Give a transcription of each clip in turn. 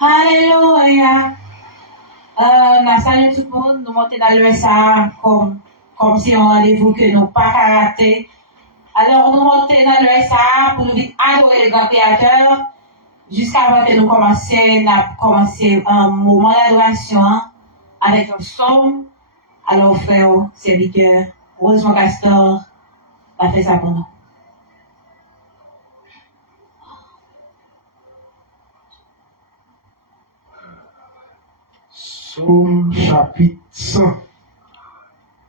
Alléluia. Nous saluons tout le monde. Nous montons dans le SA comme si on rendez-vous que nous pas raté. Alors, nous montons dans le SA pour nous vite adorer le grand créateur. Jusqu'à que nous commencer un moment d'adoration avec un psaume. Alors, frère, serviteur, Rosemont Castor, va faire ça pour nous. Psaume chapitre 100.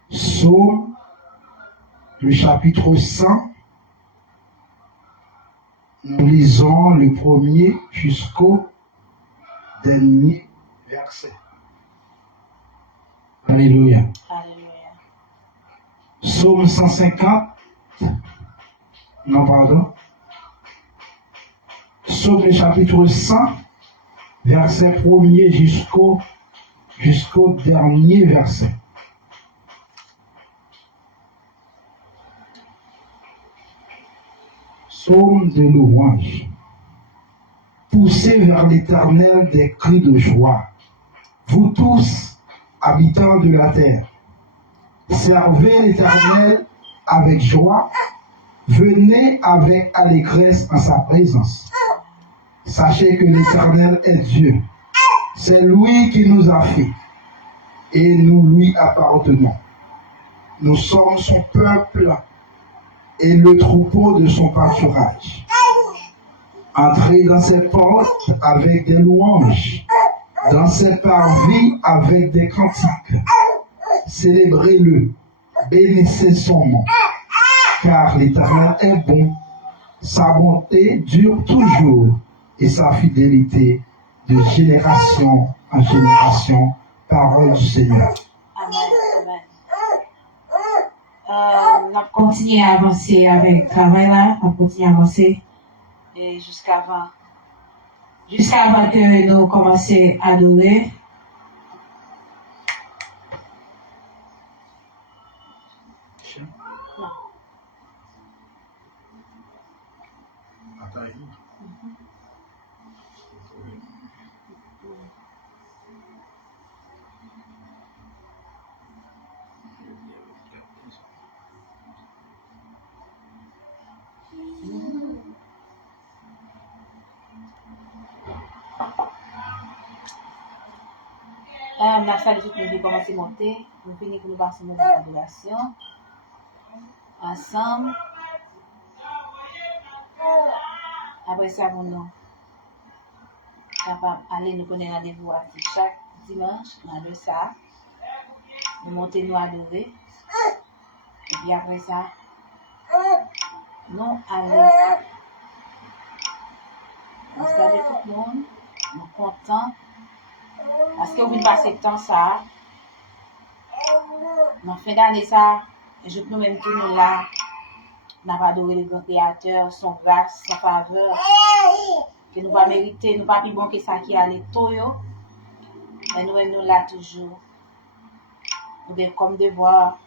Psaume, le chapitre 100. Nous lisons le premier jusqu'au dernier verset. Alléluia. Alléluia. Psaume 150. Non, pardon. Psaume le chapitre 100, verset premier jusqu'au dernier verset. Psaume de louange. Poussez vers l'Éternel des cris de joie. Vous tous, habitants de la terre, servez l'Éternel avec joie. Venez avec allégresse en sa présence. Sachez que l'Éternel est Dieu. C'est lui qui nous a fait et nous lui appartenons. Nous sommes son peuple et le troupeau de son pâturage. Entrez dans ses portes avec des louanges, dans ses parvis avec des cantiques. Célébrez-le, bénissez son nom, car l'Éternel est bon, sa bonté dure toujours et sa fidélité de génération en génération. Parole du Seigneur. Amen. On va continuer à avancer avec le travail là, on va continuer à avancer et jusqu'à avant que nous commencions à adorer. On a fait tout le monde commencer à monter. Nous finissons pour nous passer notre adoration. Ensemble. Après ça, nous aller nous connaître rendez-vous chaque dimanche dans le SA. Nous monter, nous adorer. Et puis après ça, nous aller. Nous saluons tout le monde. Nous sommes contents. Parce que vous passez le temps ça. Dans fin d'année ça, je peux même tout nous là. Nous avons adoré le grand créateur, son grâce, son faveur. Que nous pas mériter, nous pas plus bon que ça qui allait tout. Mais nous là toujours. Nous devons comme devoir.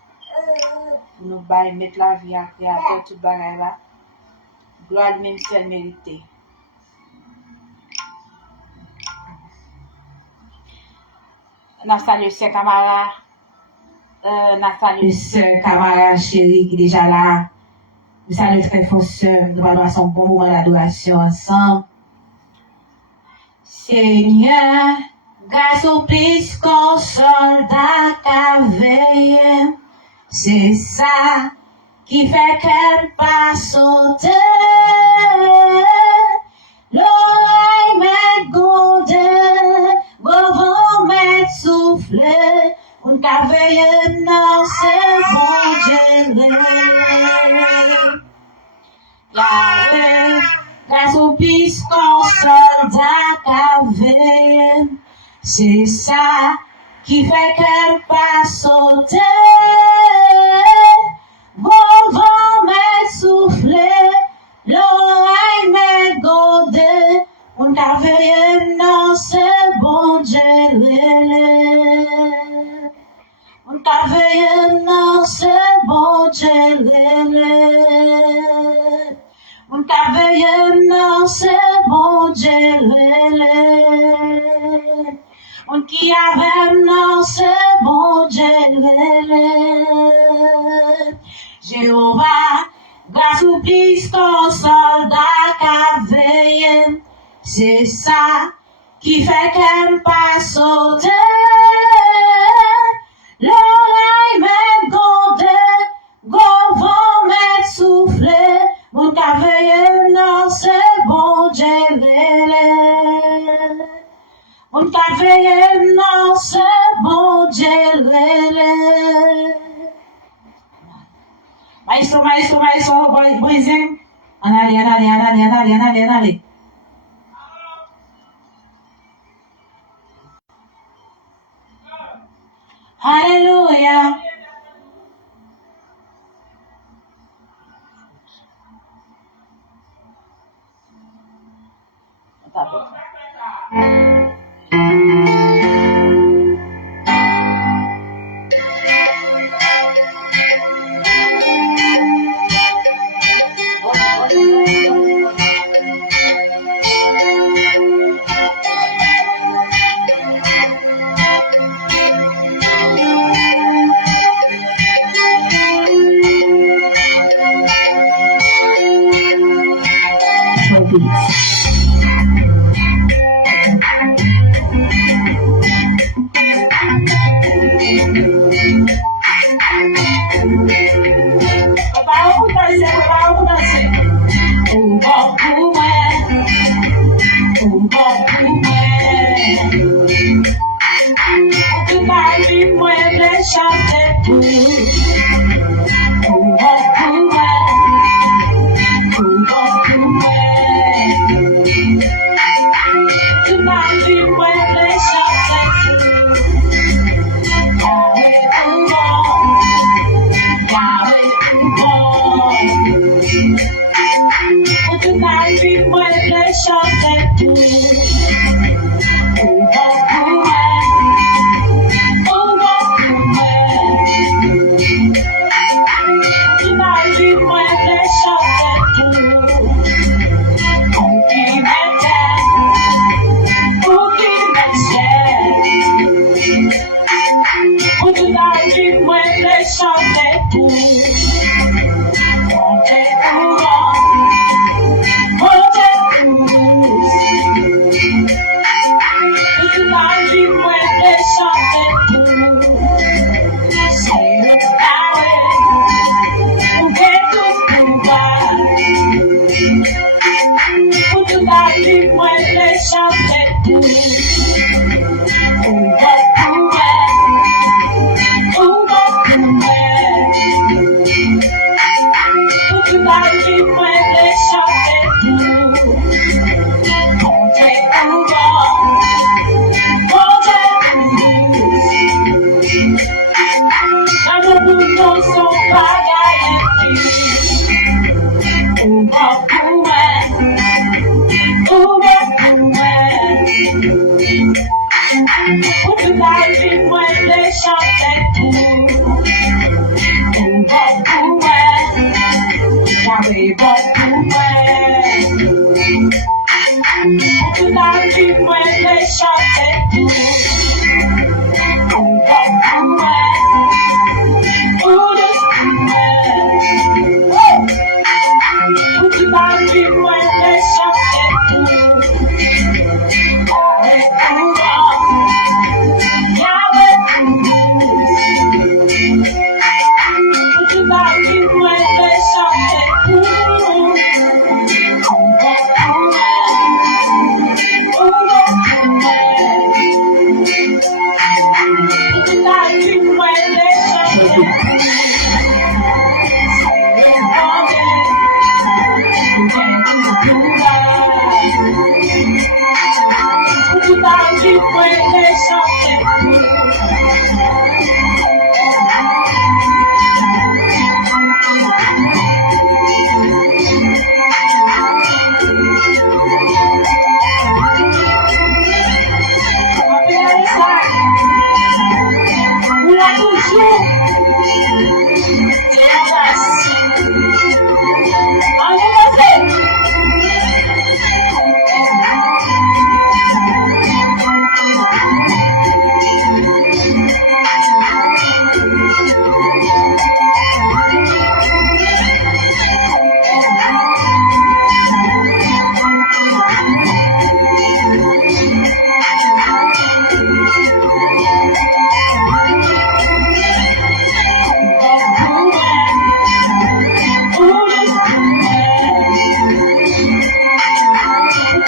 Nous mettre la vie à créateur, tout bagaille là. Gloire lui-même si elle méritait. Nous saluons ce camarade, nous saluons ce camarade chéri qui est déjà là. Nous saluons très fort sœur, nous allons passer un bon moment d'adoration ensemble. Seigneur, grâce au plus qu'un soldat qu'a veillé, c'est ça qui fait qu'elle passe au terre. L'oreille m'est gondée, bon m'est soufflé, on t'a veillé dans ce bon Dieu. Yahweh, grâce au plus qu'on soldat qu'a veillé, c'est ça qui fait qu'elle passe au terre. Bon vent m'est soufflé, l'oreille m'est gondée, on t'a veillé dans ce bon Dieu. On t'a veillé dans ce bon Dieu. On t'a veillé dans ce bon Dieu. qui avait non ce bon Dieu. Jéhovah, grâce au plus qu'un soldat qu'a veillé, c'est ça qui fait qu'elle passe au sauter. L'oreille même vont mettre souffler, mon qu'a veillé non ce bon Dieu. Mon qu'a veillé non ce bon Dieu. Maestro, boyzing. Anali. Hallelujah.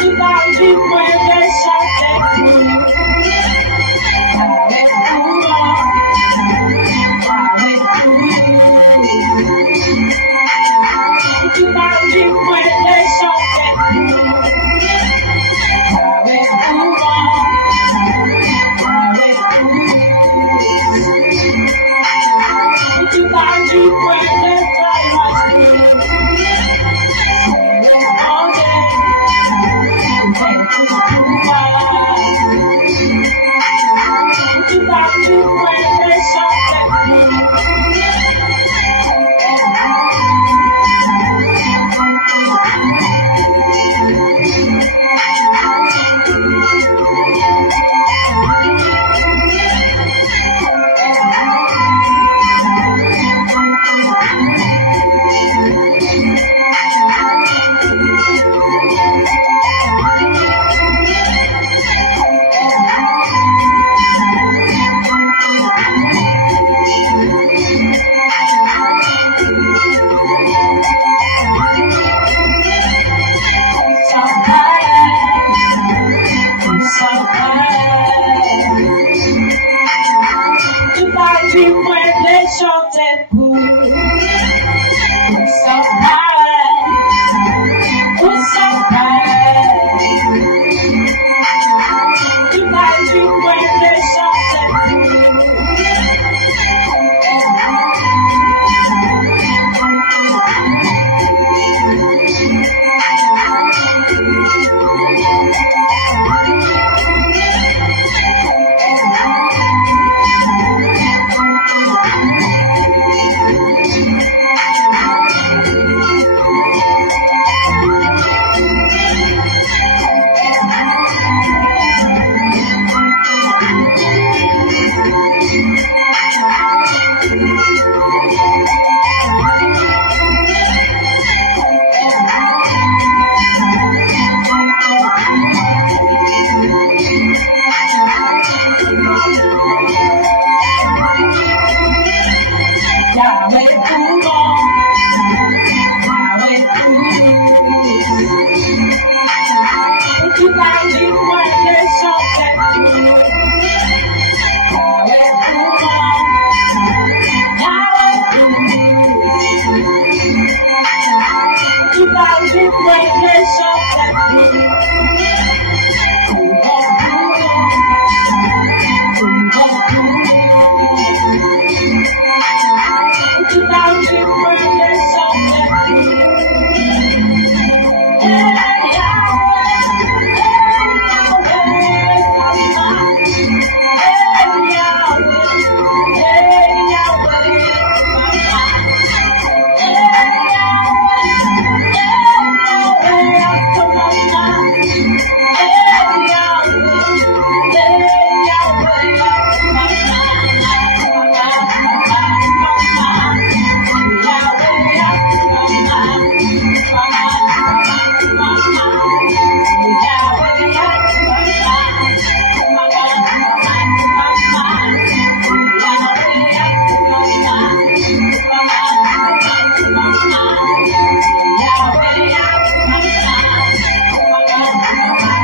Tu vas du point de chanter. Tu vas du point de chanter. Tu vas du point de tu vas du point de chanter. Tu vas du point de chanter pour tu vas du point de chanter. Tu vas du point de chanter. Tu vas du point de chanter. Tu vas du point de chanter. Yahweh,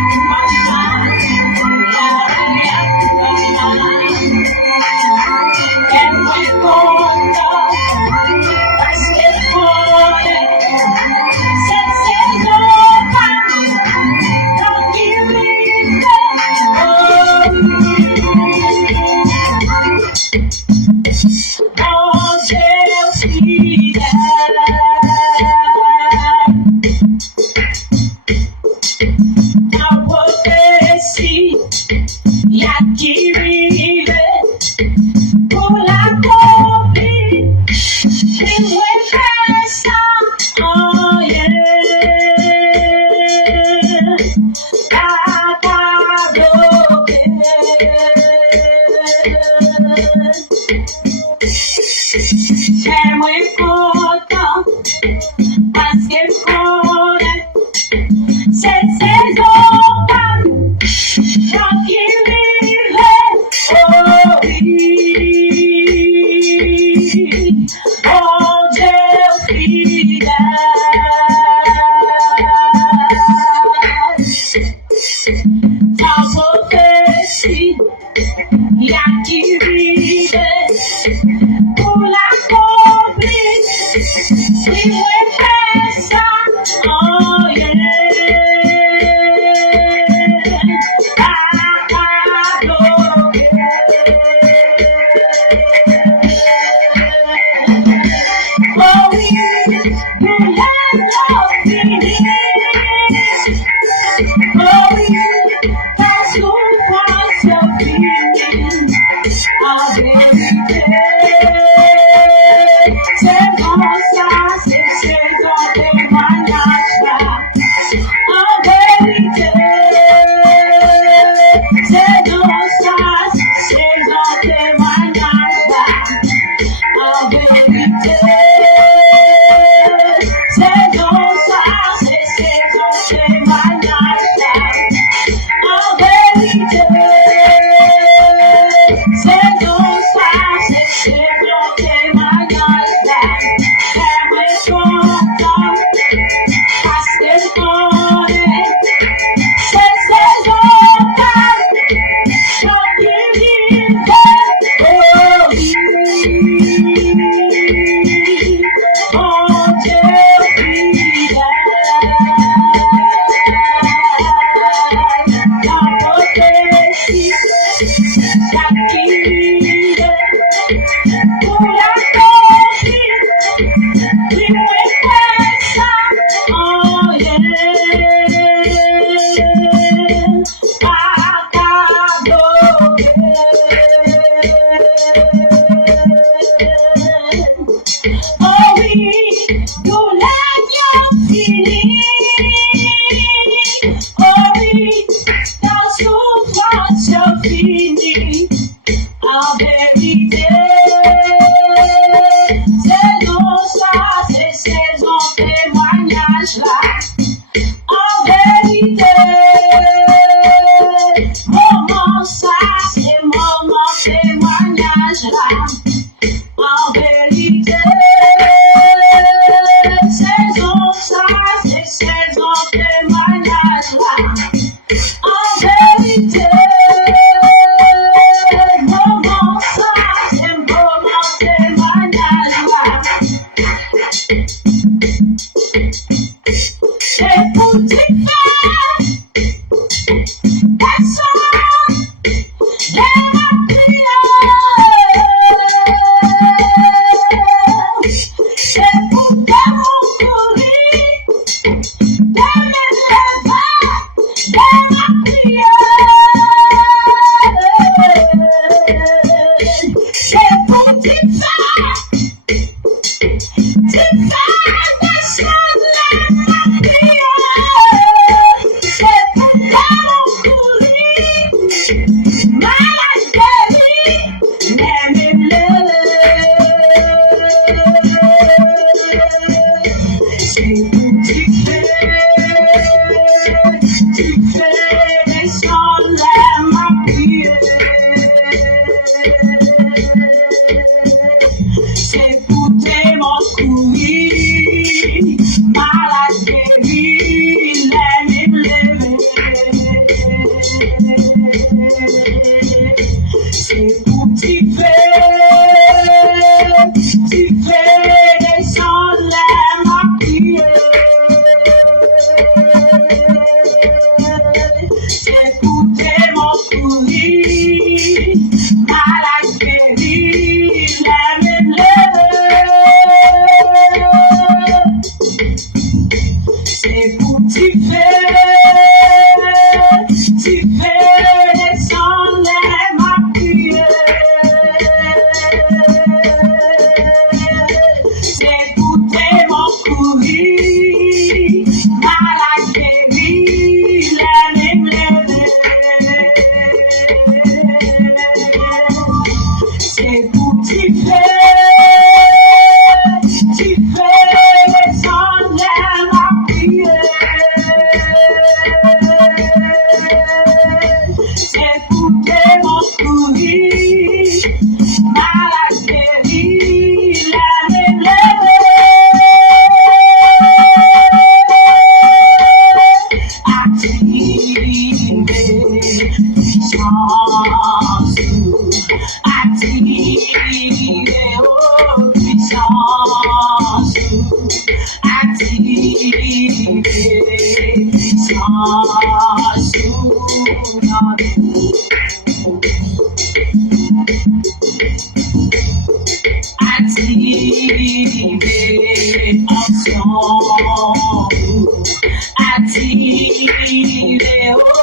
Atire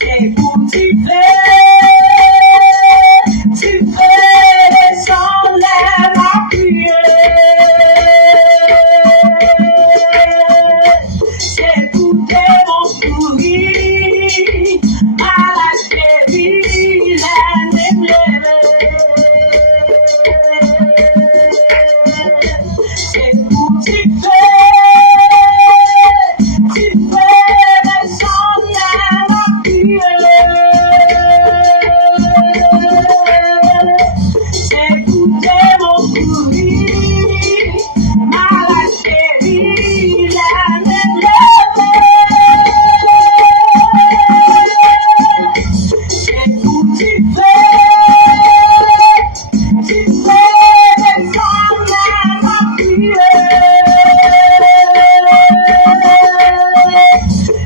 C'est pour tu fais sans l'air appuyer. C'est pour tes bons sourires, malade guéri, l'âme c'est pour tu fais sans l'air appuyer. C'est pour tes bons sourires, malade guéri, l'âme c'est pour tu fais sans l'air appuyer.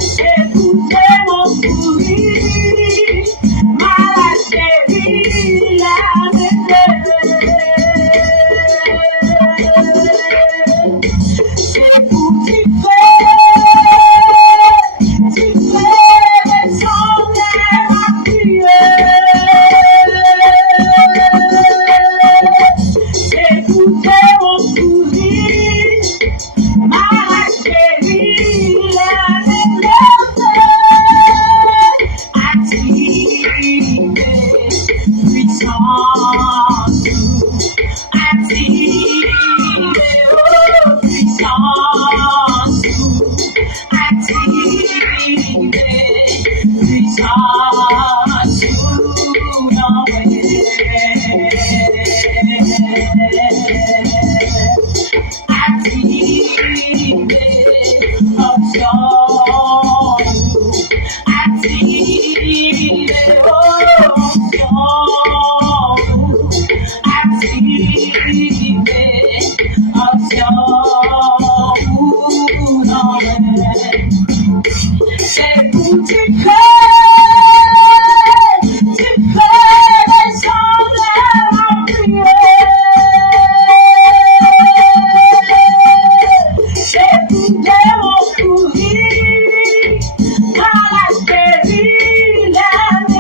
C'est pour tes bons sourires, malade guéri, l'âme c'est pour tu fais sans l'air appuyer. C'est pour tes bons sourires, malade guéri, l'âme activée, puissance, activée, oh, puissance, activée, puissance, c'est pour tu fais sans l'air appuyer. C'est pour tes bons sourires, malade guéri, l'âme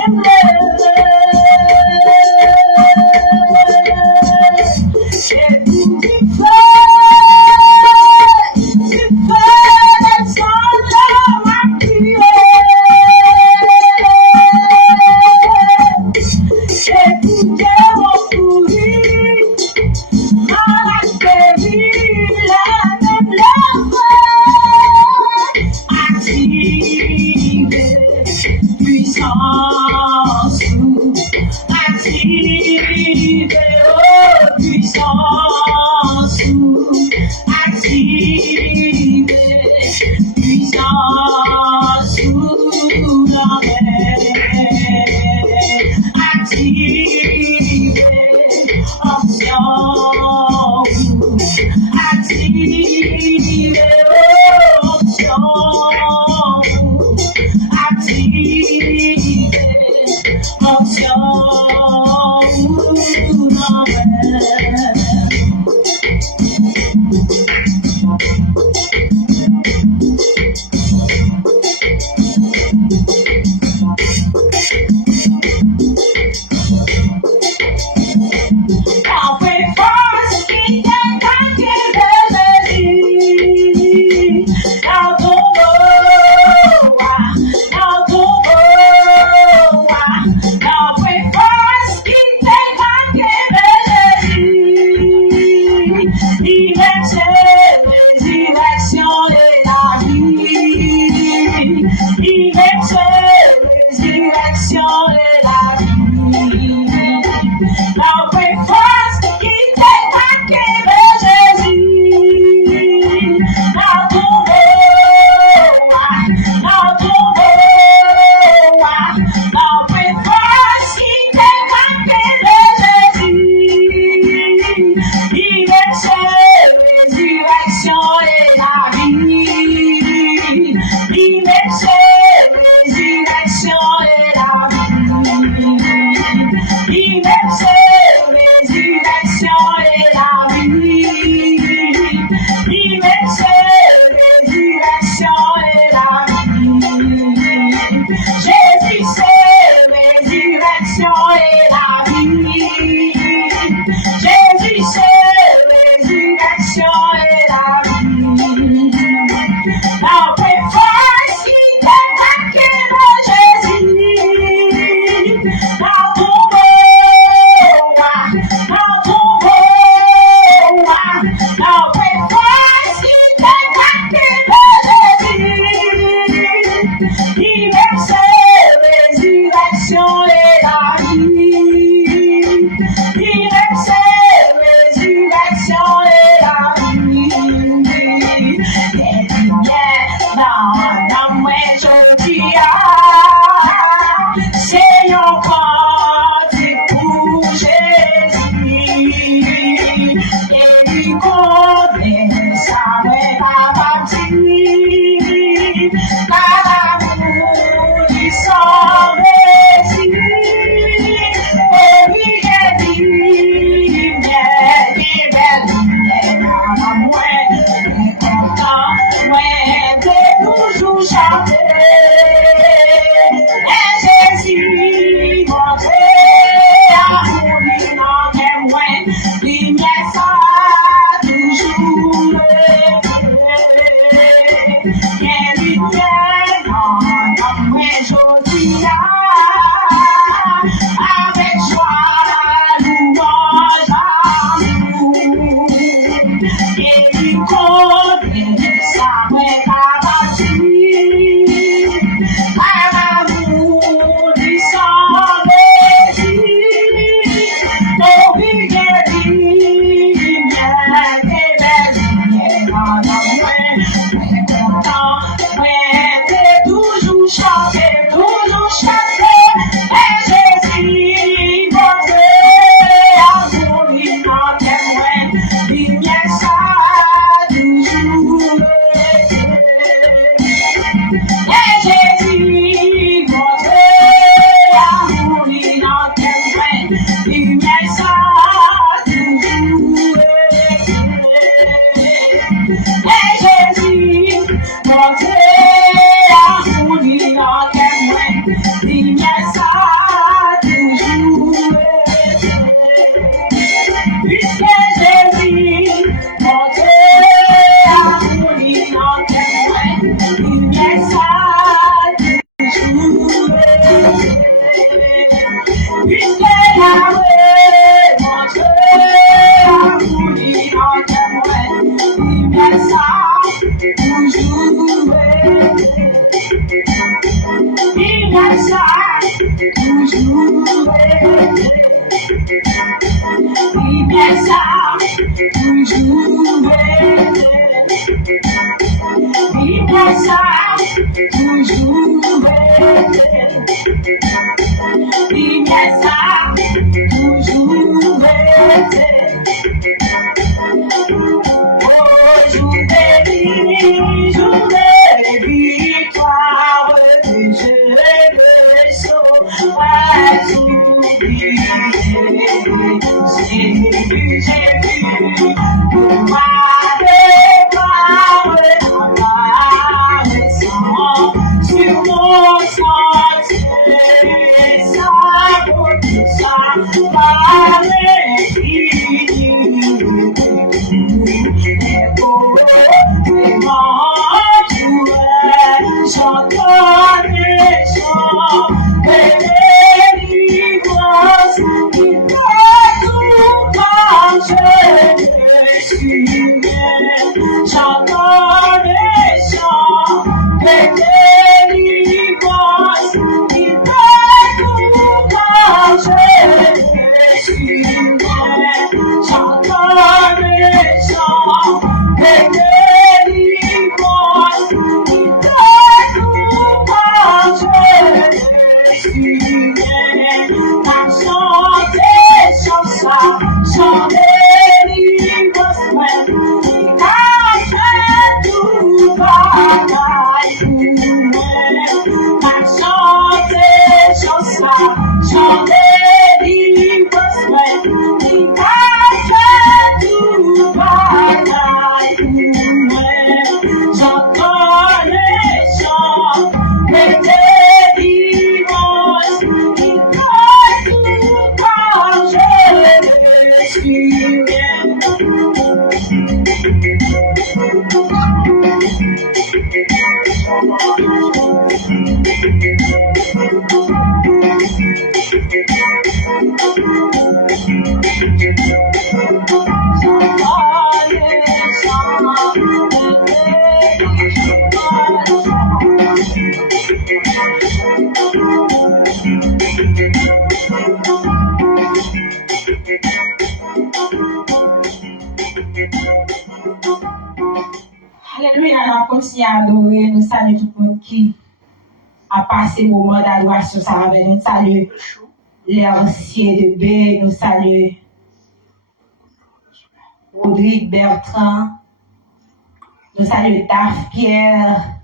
c'est pour tu fais sans l'air appuyer. C'est pour tes bons sourires, malade guéri, l'âme activée, puissance, activée, oh, puissance, activée, puissance, activée, onction, activée, onction, activée, onction, la vie. Jésus, c'est résurrection et la vie. Non, préfère si t'es marqué de Jésus. Dans ton bois, dans ton bois. Non, préfère si t'es marqué de Jésus. Il-même c'est résurrection et la vie. Il-même c'est résurrection et la vie. Et lumière dans moi je dis c'est un cantique pour Jésus. Et lui connaît sa vraie baptême. Par l'amour du sang Jésus. Et lui est lumière, belle lumière dans moi. Et content, moi de toujours chanter. Et Jésus, montré à mon nom, moi, lumière ça toujours. Et lumière dans moi, je dis avec joie, louange, amour. Et lui connaît sa vraie baptême. Par l'amour du sang Jésus. Oh, oui, et lumière, et belle lumière dans moi. Mais content, mais t'es toujours chanter, toujours chanter. Et Jésus, montré à mon nom, témoin, lumière ça toujours. Et Jésus, montré à mon nom, témoin, lumière ça toujours. Et Jésus, montré à mon nom, témoin, lumière ça toujours. Puisque Jésus, montré à mon nom, témoin, lumière ça toujours. Puisque Yahweh, montré à mon nom, témoin, lumière ça toujours. Lumière ça toujours. Lumière ça toujours. Lumière ça toujours. Lumière ça toujours. Oh, jour de victoire, que je me sauve oublier. C'est que j'ai vu pour ma démarre, apparaissant sur mon sentier. Sa beauté, sa Alléluia, nous continuons à adorer, nous saluons tout le monde qui a passé le moment d'adoration avec nous. Nous saluons les anciens de B, nous saluons Rodrigue Bertrand, nous saluons Daf Pierre,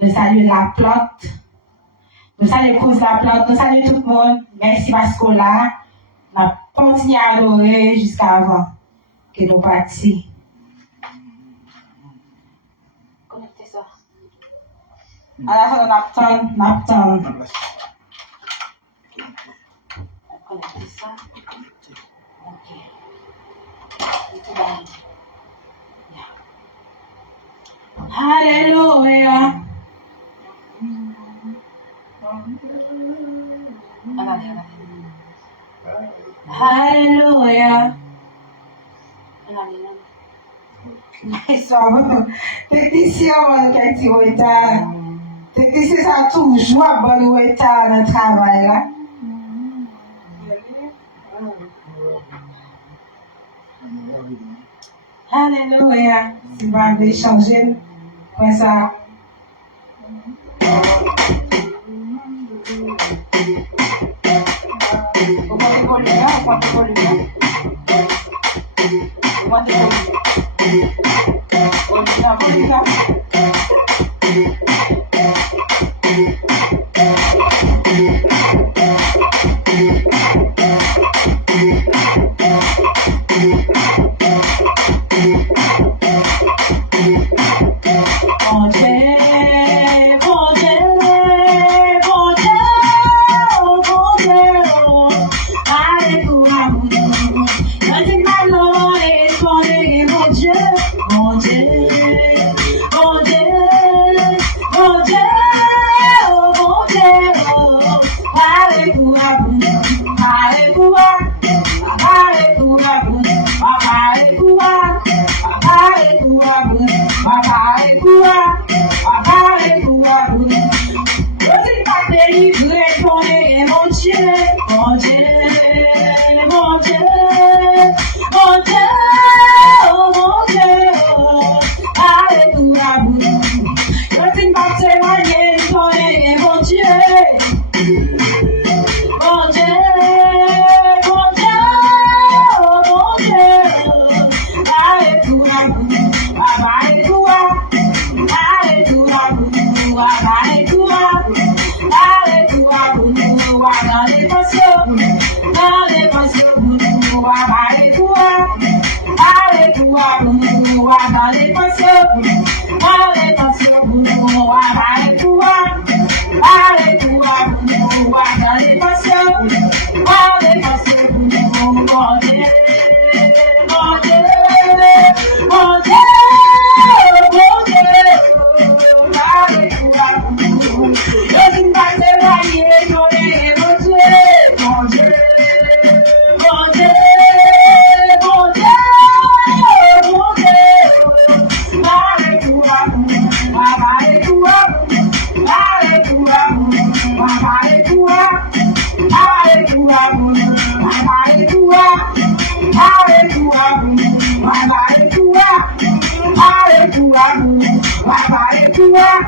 nous saluons La Plante, nous saluons Cause La Plante, nous saluons tout le monde. Merci parce qu'on là, nous continuons à adorer jusqu'à avant que nous partions. Connectez ça. À la fin, on attend. Connectez ça. Ok. Alléluia. Alléluia. Technicien, technicien, ça toujours bon retard dans le travail là. Alléluia. Si vous avez changé, comme ça. Alléluia.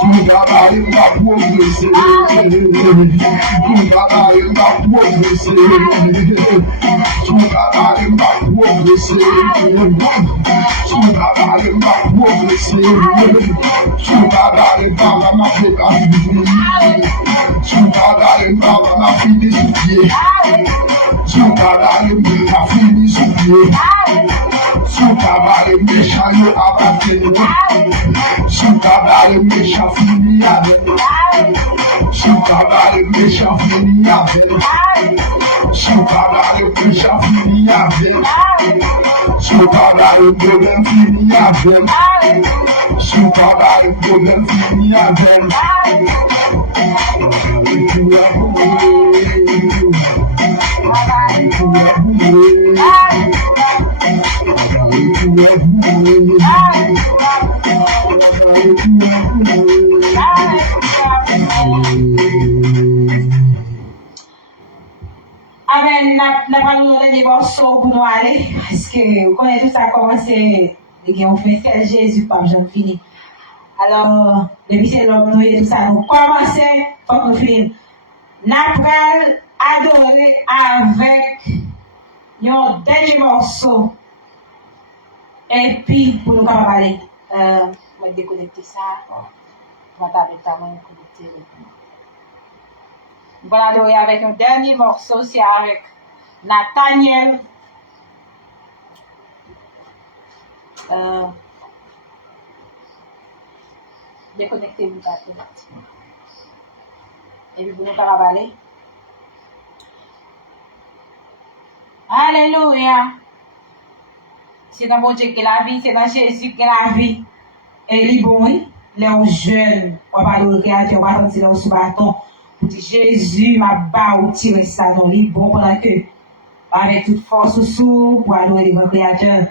Sou trabalho pra progresser. Sou trabalho pra progresser. Sou trabalho pra progresser. Sou trabalho pra progresser. Sou trabalho pra ma procrastiner. Sou trabalho pra ma finir sous pied. Sou trabalho pra finir sous pied. Sou trabalho méchant yo abattre. Sou trabalho méchant fini avec. Sou trabalho méchant fini avec. Sou trabalho méchant fini avec. Sou trabalho problème fini avec. Sou trabalho problème fini avec. Amen, n'a pas nous donné des morceaux pour nous aller, parce que quand tout ça a commencé, on fait Jésus, pas j'en fini. Alors, depuis c'est l'homme, nous et tout ça, nous commençons, faut que nous finissions. Nous allons adorer avec un dernier morceau. Et puis, pour nous parler, on va déconnecter ça. On va parler de ta main connectée. On va adorer avec un dernier morceau, c'est avec Nathaniel. Déconnectez-vous, pas connecter. Et puis, pour nous parler. Alléluia. C'est dans mon Dieu que la vie, c'est dans Jésus que la vie. Et les bons, les jeunes, on va parler au créateur, on va parler dans ce bâton. Jésus m'a bas tiré ça dans les bons pendant que, avec toute force sous, pour adorer les grands créateurs.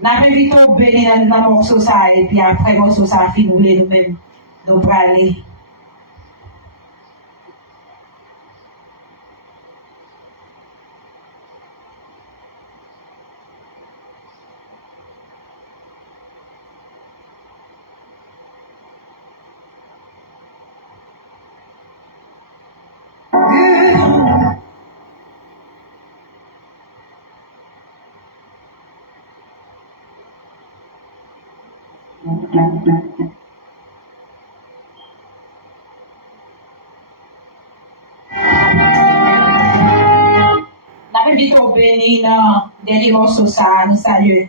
N'a pas vite béni dans le morceau ça, et puis après, le morceau ça, nous voulons nous-mêmes, nous aller. N'a vite béni dans dernier morceau ça, nous saluons.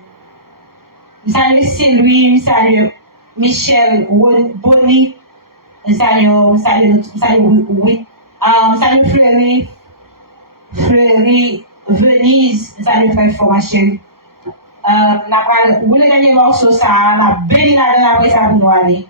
Nous saluons Sylvie, nous saluons Michel, Bonnie, nous saluons Fleury, Venise, nous saluons Frère Formation. Le dernier morceau ça, nous avons béni dans la presse pour nous aller.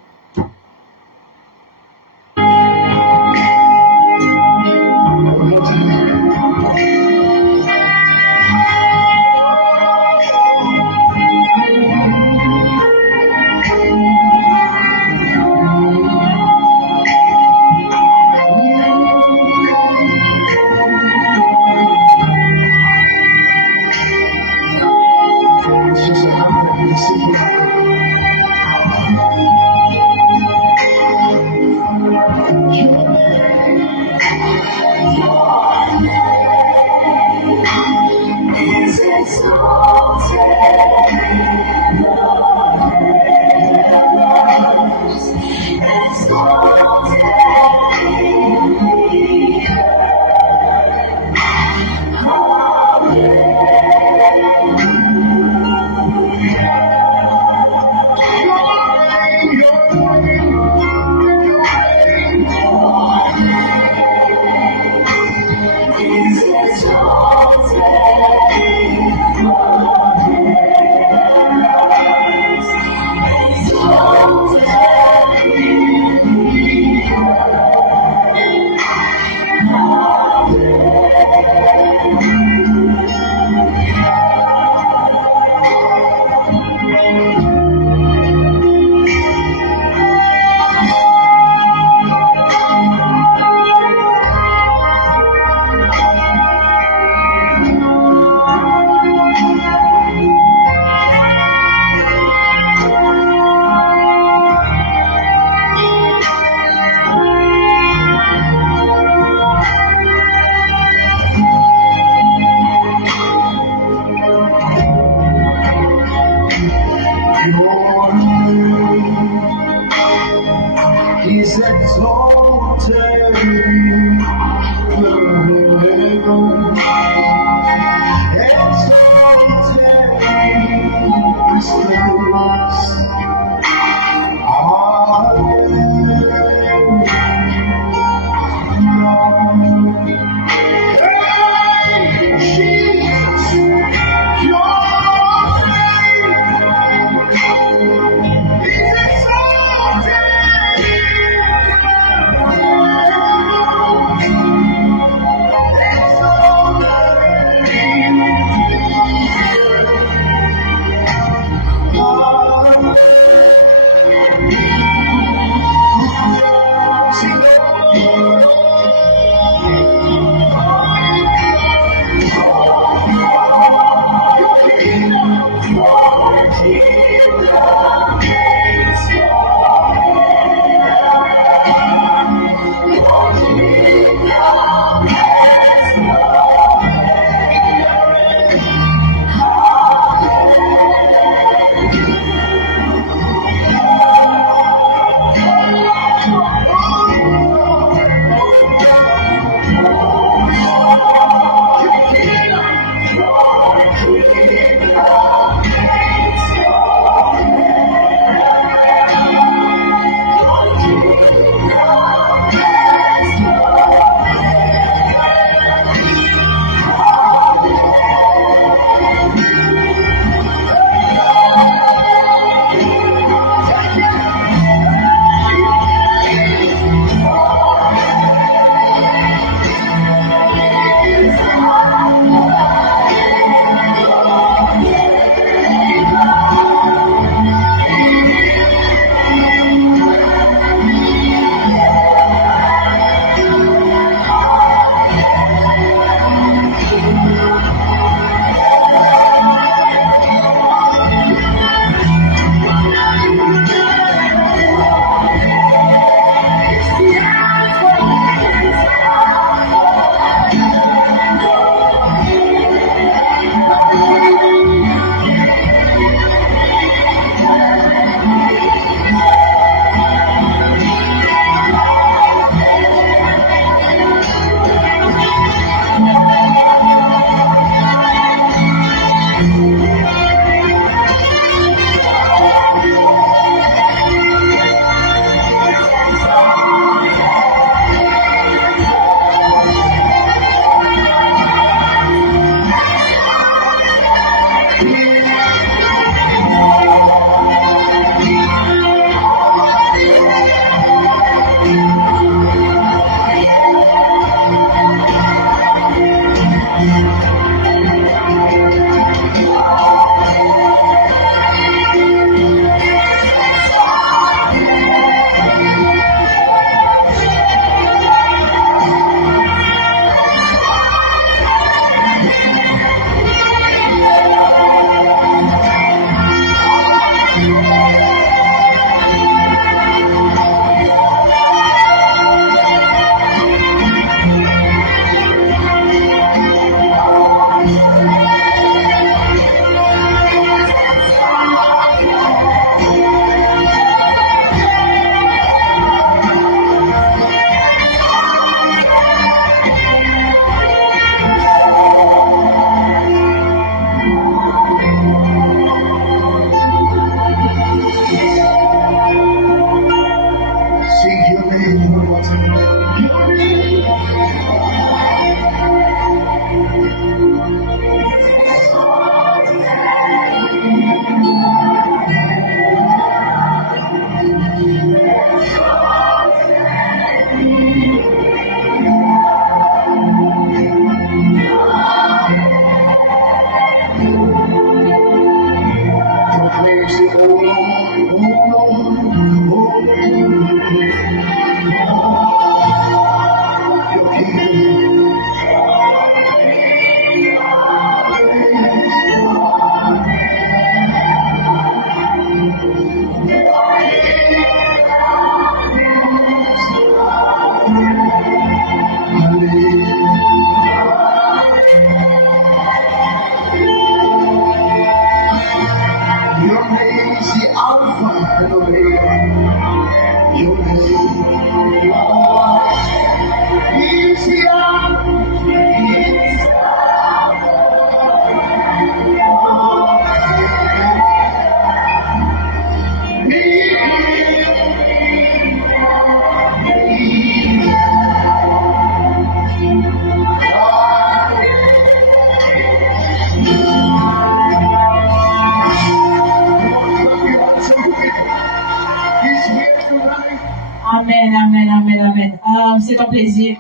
Amen, amen, amen, amen. C'est un plaisir.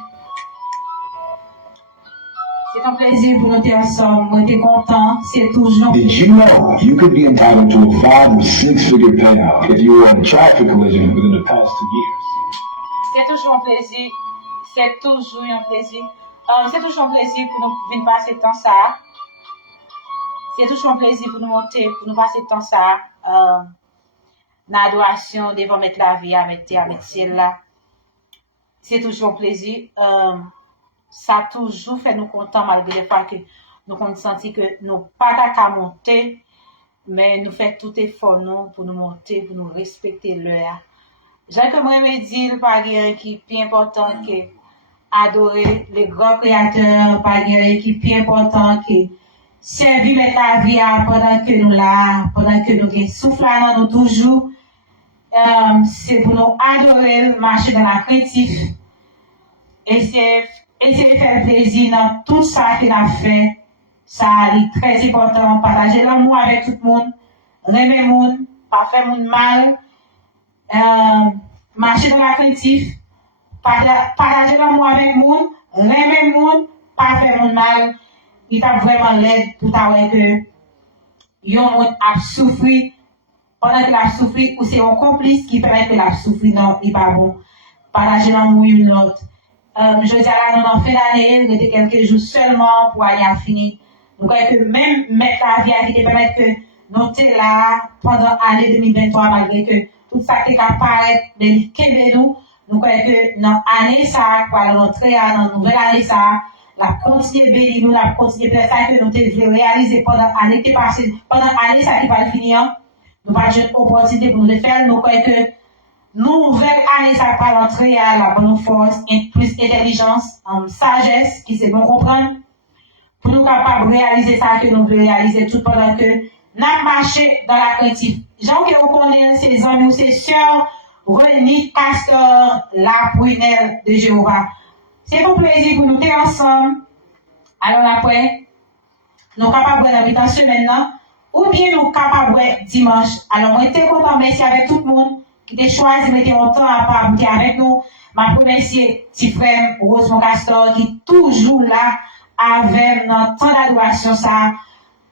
C'est un plaisir pour nous être ensemble. Moi, j'étais content. C'est toujours. Did you know you could be entitled to a 5 or 6-figure payout if you were in a traffic collision within the past 2 years? C'est toujours un plaisir. C'est toujours un plaisir. C'est toujours un plaisir pour nous venir passer le temps ça. C'est toujours un plaisir pour nous monter, pour nous passer le temps ça. Dans l'adoration, devant mettre la vie, à mettre ciel là. C'est toujours un plaisir. Ça a toujours fait nous contents malgré le fait que nous avons senti que nous pas qu'à monter, mais nous faisons tout effort nous, pour nous monter, pour nous respecter l'heure. J'ai que moi me dire pas rien qui est plus important que adorer les grands créateurs, pas rien qui est plus important que servir mettre la vie pendant que nous là, pendant que nous souffle là nous toujours. C'est pour nous adorer, marcher dans la créative et c'est de faire plaisir dans tout ça qu'il a fait. Ça est très important. Partager l'amour avec tout le monde, aimer le monde, pas faire le monde mal, marcher dans la créative, partager l'amour avec le monde, aimer le monde, pas faire le monde mal. Il a vraiment l'aide pour t'avoir que yon monde a souffert. Pendant qu'il a souffert, ou c'est un complice qui permet qu'il a souffert, non, il n'est pas bon. Partager l'amour une l'autre. Je dis à la fin d'année, il était quelques jours seulement pour aller à finir. Nous croyons que même mettre la vie qui te permet que nous sommes là pendant l'année 2023, malgré que tout ça qui apparaît de nous, nous croyons que dans l'année ça, pour aller rentrer dans la nouvelle année ça, la continuer bénir nous, la continuer faire ça que nous devons réaliser pendant l'année qui est passée, pendant l'année ça qui va finir. Nous pas une opportunité pour nous le faire. Nous croyons que nouvelle année, ça va rentrer à la bonne force, et plus d'intelligence, sagesse, qui c'est bon comprendre, pour nous capables de réaliser ça que nous voulons réaliser tout pendant que nous marchons dans la créative. Gens qui vous connaissent, ces amis ou ces sœurs, René, Castor, la prunelle de Jéhovah. C'est un plaisir pour nous être ensemble. Alors après, nous sommes capables de l'invitation maintenant. Ou bien nous capables de dimanche. Alors, moi, j'étais content, merci avec tout le monde qui t'a choisi de mettre un temps à parler avec nous. Ma remercier petit frère Rosemont Castor qui est toujours là avec notre temps d'adoration. Ça,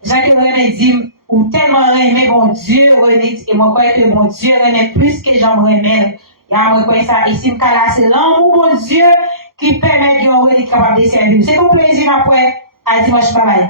j'ai que dire, ou tellement aimé mon Dieu, René, et moi, je crois que mon Dieu aimé plus que j'en remets. Et moi, je crois ça, ici, c'est l'amour, mon Dieu, qui permet de René capable de servir. C'est un plaisir, après, à dimanche, bye bye.